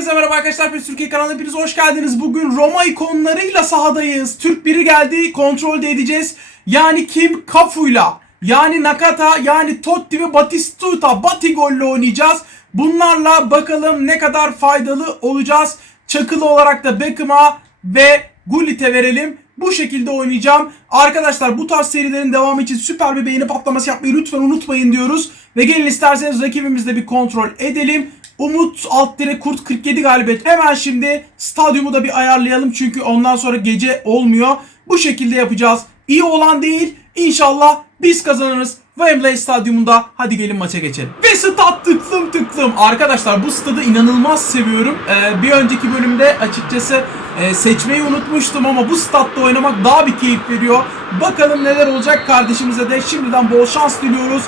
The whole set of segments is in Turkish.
Herkese merhaba arkadaşlar. PES Türkiye kanalına hepiniz hoş geldiniz. Bugün Roma ikonlarıyla sahadayız. Türk biri geldi. Kontrol de edeceğiz. Yani kim? Cafu'yla. Yani Nakata, yani Totti ve Batistuta. Batigol'le oynayacağız. Bunlarla bakalım ne kadar faydalı olacağız. Çakılı olarak da Beckham'a ve Gullit'e verelim. Bu şekilde oynayacağım. Arkadaşlar bu tarz serilerin devamı için süper bir beğeni patlaması yapmayı lütfen unutmayın diyoruz. Ve gelin isterseniz rakibimizle bir kontrol edelim. Umut alt dire kurt 47 galibiyet. Hemen şimdi stadyumu da bir ayarlayalım. Çünkü ondan sonra gece olmuyor. Bu şekilde yapacağız. İyi olan değil. İnşallah biz kazanırız. Wembley Stadyumunda hadi gelin maça geçelim. Ve stat tıklım tıklım. Arkadaşlar bu stadı inanılmaz seviyorum. Ee, bir önceki bölümde açıkçası e, seçmeyi unutmuştum ama bu statta oynamak daha bir keyif veriyor. Bakalım neler olacak kardeşimize de şimdiden bol şans diliyoruz.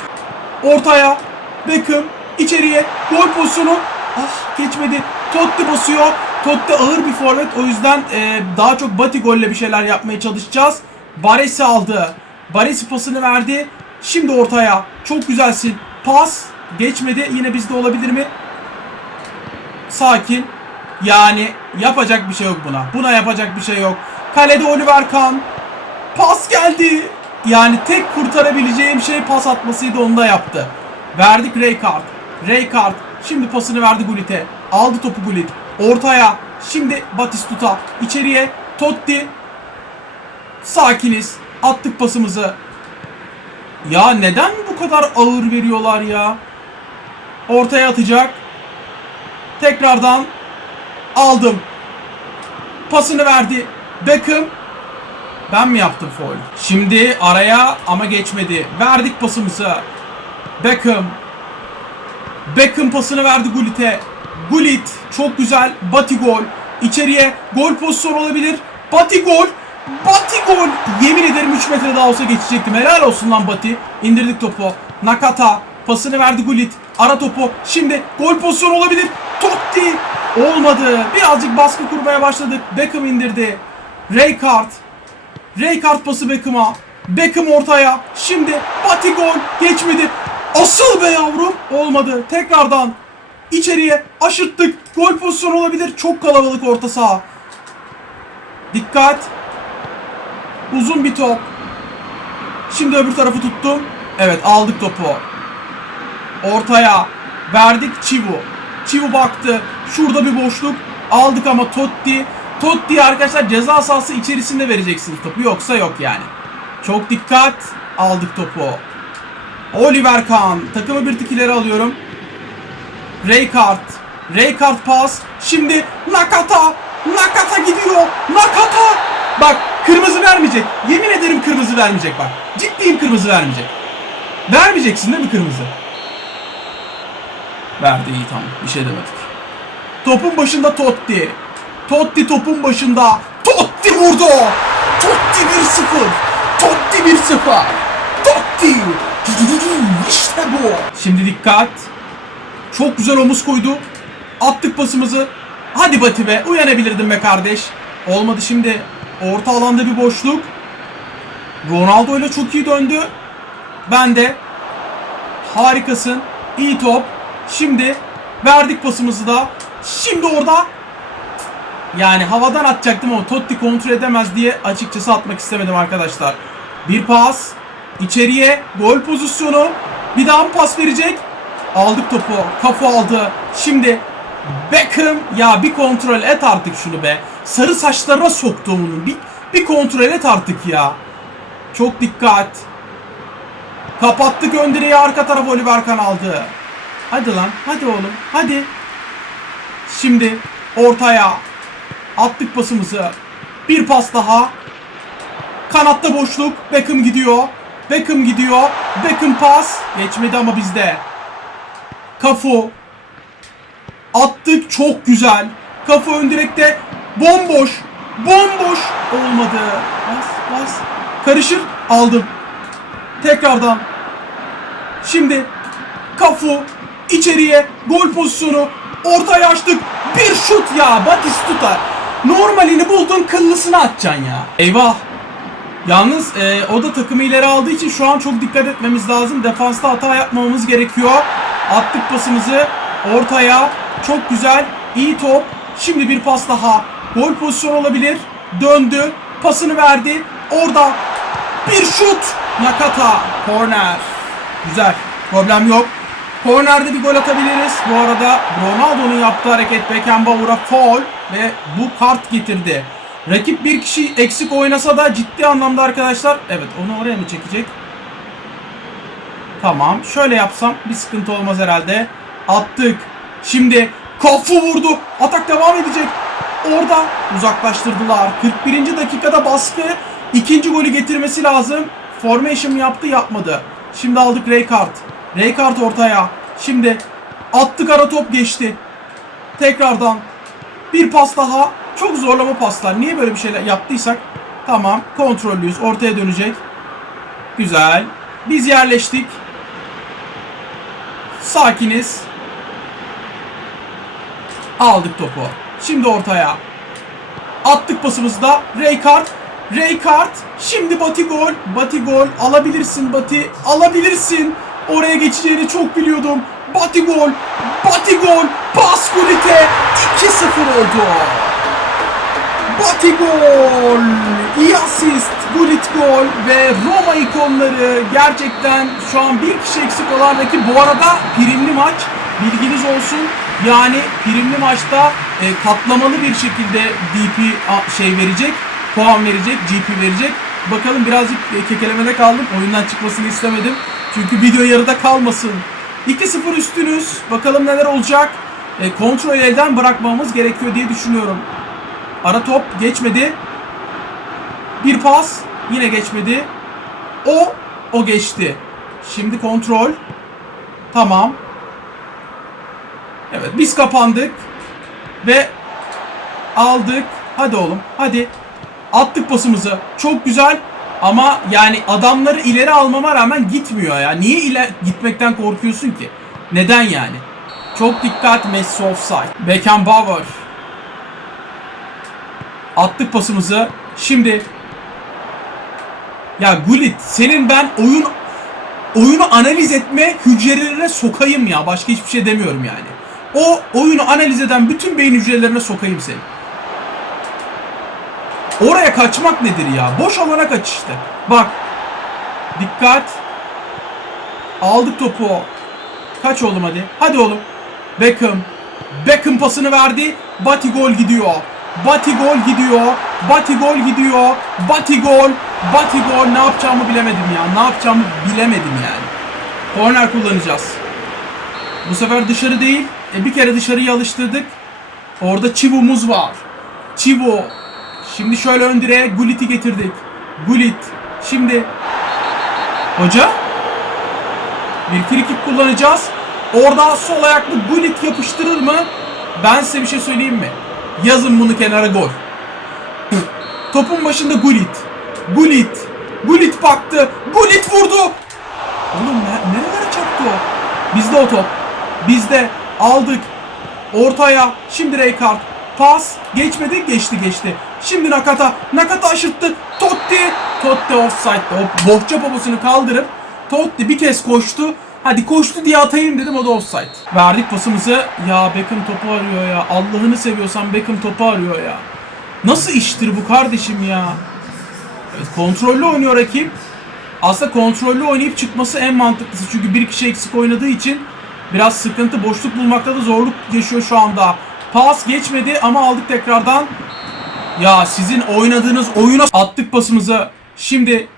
Ortaya Beckham içeriye gol pozisyonu ah geçmedi. Totti basıyor. Totti ağır bir forvet o yüzden e, daha çok Batigolle bir şeyler yapmaya çalışacağız. Baresi aldı. Baresi pasını verdi. Şimdi ortaya. Çok güzelsin. Pas geçmedi. Yine bizde olabilir mi? Sakin. Yani yapacak bir şey yok buna. Buna yapacak bir şey yok. Kalede Oliver Kahn. Pas geldi. Yani tek kurtarabileceğim şey pas atmasıydı onu da yaptı. Verdik Raykart. Raykart şimdi pasını verdi Gullit'e. Aldı topu Gullit. Ortaya. Şimdi Batistuta. içeriye. Totti. Sakiniz. Attık pasımızı. Ya neden bu kadar ağır veriyorlar ya? Ortaya atacak. Tekrardan aldım. Pasını verdi. Beckham ben mi yaptım foul? Şimdi araya ama geçmedi. Verdik pasımızı. Beckham. Beckham pasını verdi Gullit'e. Gullit çok güzel. Batigol. İçeriye gol pozisyonu olabilir. Batigol. Batigol. Yemin ederim 3 metre daha olsa geçecektim. Helal olsun lan Bati. İndirdik topu. Nakata. Pasını verdi Gullit. Ara topu. Şimdi gol pozisyonu olabilir. Totti. Olmadı. Birazcık baskı kurmaya başladık. Beckham indirdi. Raykart. Raykart pası Beckham'a. Beckham ortaya. Şimdi Batigol geçmedi. Asıl be yavrum. Olmadı. Tekrardan içeriye aşırttık. Gol pozisyonu olabilir. Çok kalabalık orta saha. Dikkat. Uzun bir top. Şimdi öbür tarafı tuttum. Evet aldık topu. Ortaya. Verdik Chivu. Chivu baktı. Şurada bir boşluk. Aldık ama Totti. Totti arkadaşlar ceza sahası içerisinde vereceksiniz topu. Yoksa yok yani. Çok dikkat. Aldık topu. Oliver Kahn. Takımı bir tık ileri alıyorum. Raykart. Raykart pas. Şimdi Nakata. Nakata gidiyor. Nakata. Bak kırmızı vermeyecek. Yemin ederim kırmızı vermeyecek bak. Ciddiyim kırmızı vermeyecek. Vermeyeceksin değil mi kırmızı? Verdi iyi tamam. Bir şey demedik. Topun başında Totti. Totti topun başında. Totti vurdu. Totti 1-0. Totti 1-0. Totti. İşte bu. Şimdi dikkat. Çok güzel omuz koydu. Attık pasımızı. Hadi Bati be. Uyanabilirdin be kardeş. Olmadı şimdi. Orta alanda bir boşluk. Ronaldo ile çok iyi döndü. Ben de. Harikasın. İyi top. Şimdi verdik pasımızı da. Şimdi orada yani havadan atacaktım ama Totti kontrol edemez diye açıkçası atmak istemedim arkadaşlar. Bir pas. İçeriye gol pozisyonu. Bir daha mı pas verecek? Aldık topu. Kafa aldı. Şimdi Beckham ya bir kontrol et artık şunu be. Sarı saçlarına soktu onun. Bir, bir kontrol et artık ya. Çok dikkat. Kapattık ön direği arka taraf Oliver Kahn aldı. Hadi lan. Hadi oğlum. Hadi. Şimdi ortaya attık pasımızı. Bir pas daha. Kanatta boşluk. Beckham gidiyor. Beckham gidiyor. Beckham pas. Geçmedi ama bizde. Kafu. Attık çok güzel. Kafu ön direkte. Bomboş. Bomboş. Olmadı. Bas bas. Karışır. Aldım. Tekrardan. Şimdi Kafu içeriye gol pozisyonu ortaya açtık. Bir şut ya Batistuta. Normalini buldun kıllısını atacaksın ya. Eyvah. Yalnız e, o da takımı ileri aldığı için şu an çok dikkat etmemiz lazım. Defansta hata yapmamamız gerekiyor. Attık pasımızı ortaya. Çok güzel. İyi top. Şimdi bir pas daha. Gol pozisyonu olabilir. Döndü. Pasını verdi. Orada bir şut. Nakata. Korner. Güzel. Problem yok. Kornerde bir gol atabiliriz. Bu arada Ronaldo'nun yaptığı hareket Beckenbauer'a foul ve bu kart getirdi. Rakip bir kişi eksik oynasa da ciddi anlamda arkadaşlar. Evet onu oraya mı çekecek? Tamam. Şöyle yapsam bir sıkıntı olmaz herhalde. Attık. Şimdi kafu vurdu. Atak devam edecek. Orada uzaklaştırdılar. 41. dakikada baskı. ikinci golü getirmesi lazım. Formation yaptı yapmadı. Şimdi aldık Raykart. Raykart ortaya. Şimdi attık ara top geçti. Tekrardan bir pas daha. Çok zorlama paslar. Niye böyle bir şeyler yaptıysak? Tamam. Kontrollüyüz. Ortaya dönecek. Güzel. Biz yerleştik. Sakiniz. Aldık topu. Şimdi ortaya. Attık pasımızı da. Raykart. Raykart. Şimdi Batigol. Batigol. Alabilirsin Bati. Alabilirsin. Oraya geçeceğini çok biliyordum. Batigol. Batigol. Pas Gulit'e. 2-0 oldu. Batigol. İyi asist. Gullit gol ve Roma ikonları gerçekten şu an bir kişi eksik olan rakip. Bu arada primli maç. Bilginiz olsun. Yani primli maçta e, katlamalı bir şekilde DP şey verecek. Puan verecek, GP verecek. Bakalım birazcık e, kekelemede kaldım. Oyundan çıkmasını istemedim. Çünkü video yarıda kalmasın. 2-0 üstünüz. Bakalım neler olacak. E, kontrol elden bırakmamız gerekiyor diye düşünüyorum. Ara top geçmedi. Bir pas yine geçmedi. O o geçti. Şimdi kontrol. Tamam. Evet biz kapandık ve aldık. Hadi oğlum hadi. Attık pasımızı. Çok güzel. Ama yani adamları ileri almama rağmen gitmiyor ya. Niye iler gitmekten korkuyorsun ki? Neden yani? Çok dikkat Messi offside. Beckenbauer. Attık pasımızı. Şimdi ya Gullit senin ben oyun oyunu analiz etme hücrelerine sokayım ya. Başka hiçbir şey demiyorum yani. O oyunu analiz eden bütün beyin hücrelerine sokayım seni. Oraya kaçmak nedir ya? Boş alana kaç işte. Bak. Dikkat. Aldık topu. Kaç oğlum hadi. Hadi oğlum. Beckham. Beckham pasını verdi. Bati gol gidiyor. Bati gol gidiyor. Bati gol gidiyor. Bati gol. Bati gol. Ne yapacağımı bilemedim ya. Ne yapacağımı bilemedim yani. Korner kullanacağız. Bu sefer dışarı değil. E bir kere dışarıya alıştırdık. Orada Chivu'muz var. Chivu. Şimdi şöyle ön direğe Gullit'i getirdik. Gullit. Şimdi. Hoca. Bir free kick kullanacağız. Orada sol ayaklı Gullit yapıştırır mı? Ben size bir şey söyleyeyim mi? Yazın bunu kenara gol. Topun başında Gullit. Gullit. Gullit baktı. Gullit vurdu. Oğlum ne, nerelere çarptı o? Bizde o top. Bizde aldık. Ortaya. Şimdi Raykart. Pas. Geçmedi. Geçti geçti. Şimdi Nakata. Nakata aşırttı. Totti. Totti offside'da. O bohça babasını kaldırıp Totti bir kez koştu. Hadi koştu diye atayım dedim o da offside. Verdik pasımızı. Ya Beckham topu arıyor ya. Allah'ını seviyorsan Beckham topu arıyor ya. Nasıl iştir bu kardeşim ya? Evet, kontrollü oynuyor rakip. Aslında kontrollü oynayıp çıkması en mantıklısı. Çünkü bir kişi eksik oynadığı için biraz sıkıntı. Boşluk bulmakta da zorluk yaşıyor şu anda. Pas geçmedi ama aldık tekrardan. Ya sizin oynadığınız oyuna attık pasımızı. Şimdi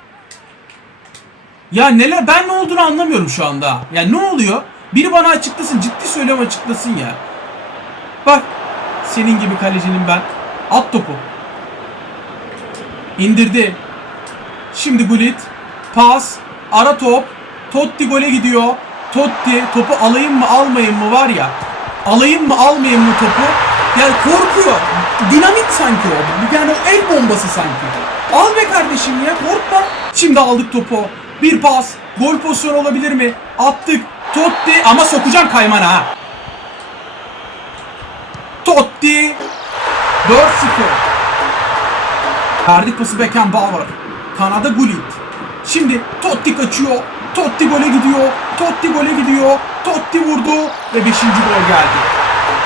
ya neler ben ne olduğunu anlamıyorum şu anda. Ya ne oluyor? Biri bana açıklasın. Ciddi söylüyorum açıklasın ya. Bak senin gibi kalecinin ben. At topu. İndirdi. Şimdi Gullit. Pas. Ara top. Totti gole gidiyor. Totti topu alayım mı almayayım mı var ya. Alayım mı almayayım mı topu. Yani korkuyor. Dinamit sanki o. Yani el bombası sanki. Al be kardeşim ya korkma. Şimdi aldık topu. Bir pas. Gol pozisyonu olabilir mi? Attık. Totti ama sokacağım kaymana. Totti. 4-0. Verdik pası Beckenbauer. Kanada Gullit. Şimdi Totti kaçıyor. Totti gole gidiyor. Totti gole gidiyor. Totti vurdu ve 5. gol geldi.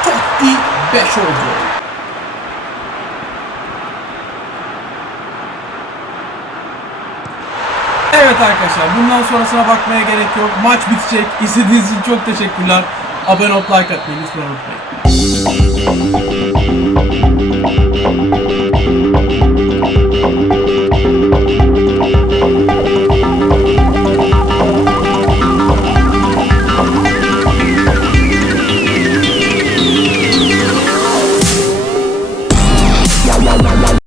Totti 5 oldu. Evet arkadaşlar bundan sonrasına bakmaya gerek yok. Maç bitecek. İzlediğiniz için çok teşekkürler. Abone olup like atmayı lütfen unutmayın.